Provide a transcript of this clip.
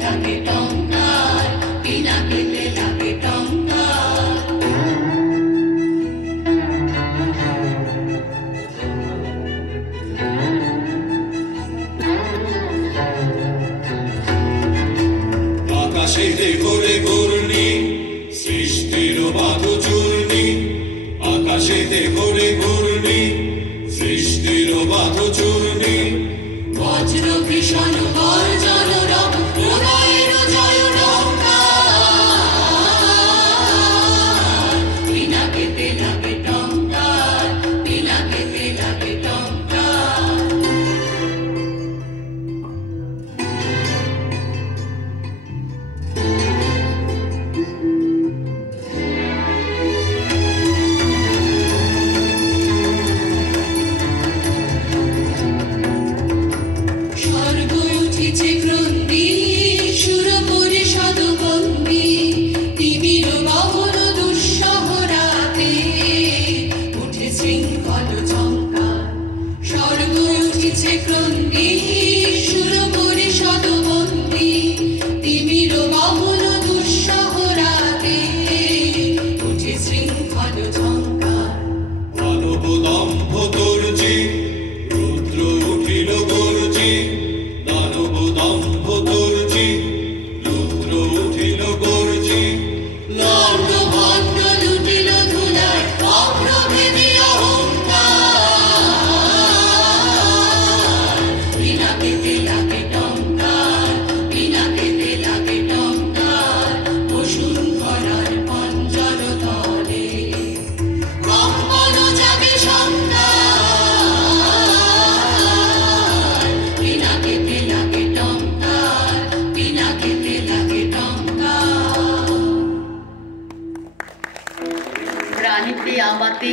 লাগে টঙ্কার, বিনা খেতে লাগে টঙ্কার। আকাশেতে ঘোরে ঘূর্ণি, সৃষ্টির বাধু চূর্ণি। আকাশেতে ঘোরে ঘূর্ণি, সৃষ্টির বাধু চূর্ণি। বজ্র ভীষণ গর্জন রব, প্রলয়ের জয় টঙ্কার। বিনা খেতে লাগে টঙ্কার, বিনা খেতে লাগে টঙ্কার। স্বর্গ উঠেছে ক্রন্দী, সুর পরিষদ বন্দী। তিমির বাহন দুঃসহ রাতে, উঠে শৃঙ্খল ঝঙ্কার। স্বর্গ উঠেছে ক্রন্দী, সুর পরিষদ বন্দী। তিমির বাহন দুঃসহ রাতে, উঠে শৃঙ্খল ঝঙ্কার। মানব দম্ভ তর্জি, রুদ্র উঠিল গর্জি। দানব দম্ভ তর্জি, রুদ্র উঠিল গর্জি। লণ্ড ভণ্ড লুটিল ধুলায়, অপ্রভেদী অহংকার। বিনা খেতে লাগে টঙ্কার, বিনা খেতে লাগে টঙ্কার। বসুন্ধরার পঞ্জর তলে কম্পন জাগে সংকার। বিনা খেতে লাগে টঙ্কার, বিনা খেতে লাগে টঙ্কার। প্রাণীতে আমাতে